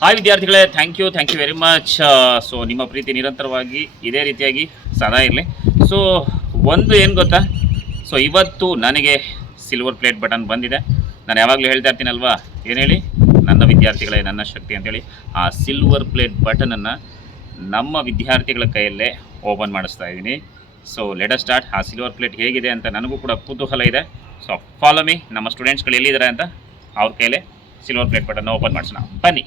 Hi ವಿದ್ಯಾರ್ಥಿಗಳೇ, thank you very much. So ನಿಮ್ಮ ಪ್ರೀತಿ ನಿರಂತರವಾಗಿ ಇದೇ ರೀತಿಯಾಗಿ ಸದಾ ಇರಲಿ. ಸೊ ಒಂದು ಏನು ಗೊತ್ತಾ, ಸೊ ಇವತ್ತು ನನಗೆ ಸಿಲ್ವರ್ ಪ್ಲೇಟ್ ಬಟನ್ ಬಂದಿದೆ. ನಾನು ಯಾವಾಗಲೂ ಹೇಳ್ತಾ ಇರ್ತೀನಲ್ವಾ, ಏನು ಹೇಳಿ, ನನ್ನ ವಿದ್ಯಾರ್ಥಿಗಳೇ ನನ್ನ ಶಕ್ತಿ ಅಂತೇಳಿ. ಆ ಸಿಲ್ವರ್ ಪ್ಲೇಟ್ ಬಟನನ್ನು ನಮ್ಮ ವಿದ್ಯಾರ್ಥಿಗಳ ಕೈಯಲ್ಲೇ ಓಪನ್ ಮಾಡಿಸ್ತಾ ಇದ್ದೀನಿ. So let us start. ಆ ಸಿಲ್ವರ್ ಪ್ಲೇಟ್ ಹೇಗಿದೆ ಅಂತ ನನಗೂ ಕೂಡ ಕುತೂಹಲ ಇದೆ. So follow me. ನಮ್ಮ ಸ್ಟೂಡೆಂಟ್ಸ್ಗಳು ಎಲ್ಲಿದ್ದಾರೆ ಅಂತ ಅವ್ರ ಕೈಯಲ್ಲೇ ಸಿಲ್ವರ್ ಪ್ಲೇಟ್ ಬಟನ್ನ ಓಪನ್ ಮಾಡಿಸೋಣ, ಬನ್ನಿ.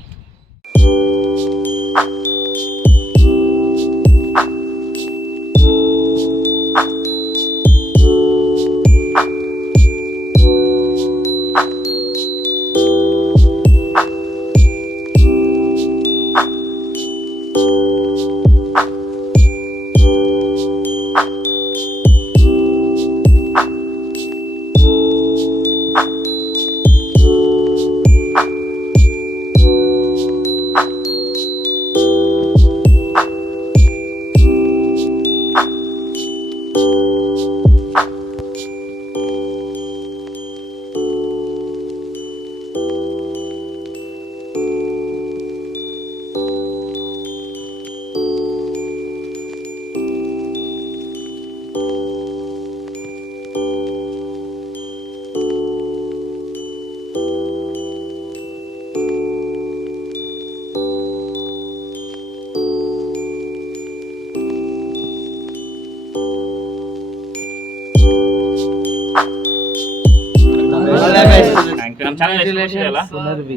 ನಮ್ಮ ಚಾನಲ್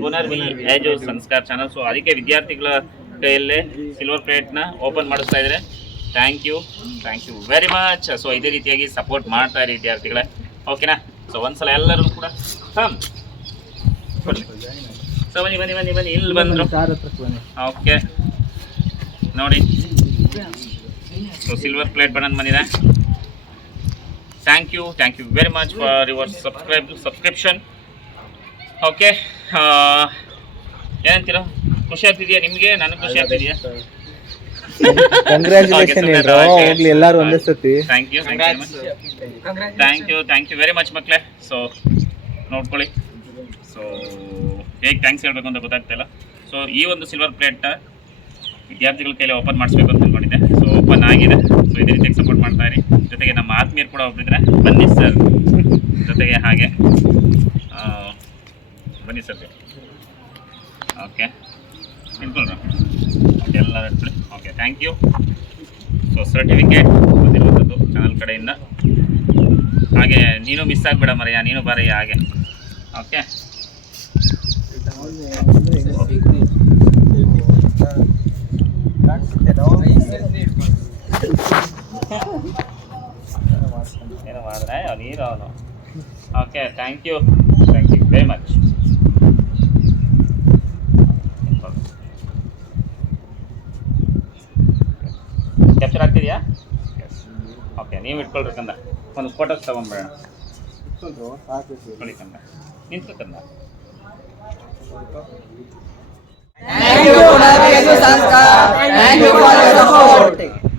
ಪುನರ್ವಿ ಏಜ್ ಸಂಸ್ಕಾರ್ ಚಾನಲ್. ಸೊ ಅದಕ್ಕೆ ವಿದ್ಯಾರ್ಥಿಗಳ ಕೈಯಲ್ಲೇ ಸಿಲ್ವರ್ ಪ್ಲೇಟ್ನ ಓಪನ್ ಮಾಡಿಸ್ತಾ ಇದ್ದಾರೆ. Thank you very much. So ಇದೇ ರೀತಿಯಾಗಿ ಸಪೋರ್ಟ್ ಮಾಡ್ತಾ ಇರಿ ವಿದ್ಯಾರ್ಥಿಗಳೇ, ಓಕೆನಾ? ಸೊ ಒಂದ್ಸಲ ಎಲ್ಲರೂ ಕೂಡ ಸೊ ಬನ್ನಿ ಇಲ್ಲಿ ಬಂದರು. ಓಕೆ ನೋಡಿ, ಸೊ ಸಿಲ್ವರ್ ಪ್ಲೇಟ್ ಬಟನ್ ಬಂದಿದೆ. Thank you very much for your subscription. Okay, ಏನಂತೀರ? ಖುಷಿ ಆಗ್ತಿದೆಯಾ ನಿಮಗೆ? ನನಗೆ ಖುಷಿ ಆಗ್ತಿದೆಯಾ? ಕಂಗ್ರ್ಯಾಚುಲೇಷನ್ ಹೋಗ್ಲಿ ಎಲ್ಲರೂ ಒಂದೇ ಸತಿ. ಥ್ಯಾಂಕ್ ಯು ವೆರಿ ಮಚ್ ಮಕ್ಕಳೇ. ಸೊ ನೋಡ್ಕೊಳ್ಳಿ. ಸೊ ಹೇಗೆ ಥ್ಯಾಂಕ್ಸ್ ಹೇಳಬೇಕು ಅಂತ ಗೊತ್ತಾಗ್ತಾಯಿಲ್ಲ. ಸೊ ಈ ಒಂದು ಸಿಲ್ವರ್ ಪ್ಲೇಟ್ನ ವಿದ್ಯಾರ್ಥಿಗಳ ಕೈಲಿ ಓಪನ್ ಮಾಡಿಸ್ಬೇಕು ಅಂತ ಅಂದ್ಕೊಂಡಿದ್ದೆ. ಸೊ ಓಪನ್ ಆಗಿದೆ. ಸೊ ಇದೇ ರೀತಿಯಾಗಿ ಸಪೋರ್ಟ್ ಮಾಡ್ತಾ ಇರಿ. ಜೊತೆಗೆ ನಮ್ಮ ಆತ್ಮೀಯರು ಕೂಡ ಒಬ್ಬರಿದ್ರೆ ಬನ್ನಿ ಸರ್, ಜೊತೆಗೆ ಹಾಗೆ ಬನ್ನಿ ಸರ್. ಓಕೆ ಸಿಂಪಲ್ ಎಲ್ಲ ಇಟ್ಕೊಳ್ಳಿ. Okay, thank you. So certificate ಬಂದಿರುವಂಥದ್ದು ಚಾನಲ್ ಕಡೆಯಿಂದ. ಹಾಗೆ ನೀನು ಮಿಸ್ ಆಗಬೇಡ ಮರೆಯ, ನೀನು ಬರೆಯ ಹಾಗೆ. ಓಕೆ, ಏನು ಮಾಡಿದ್ರೆ ನೀರು ಅವನು. Okay, thank you very much. Capture ಆಗ್ತಿದೆಯಾ? ಓಕೆ, ನೀವು ಇಟ್ಕೊಳ್ರಿ ಕಂದ. ಒಂದು ಫೋಟೋಸ್ ತಗೊಂಡ್ಬೇಡ. ಇಟ್ಕೊಳ್ಳಿ ಕಂದ, ನಿಂತು ಕಂದ. Thank you for your support.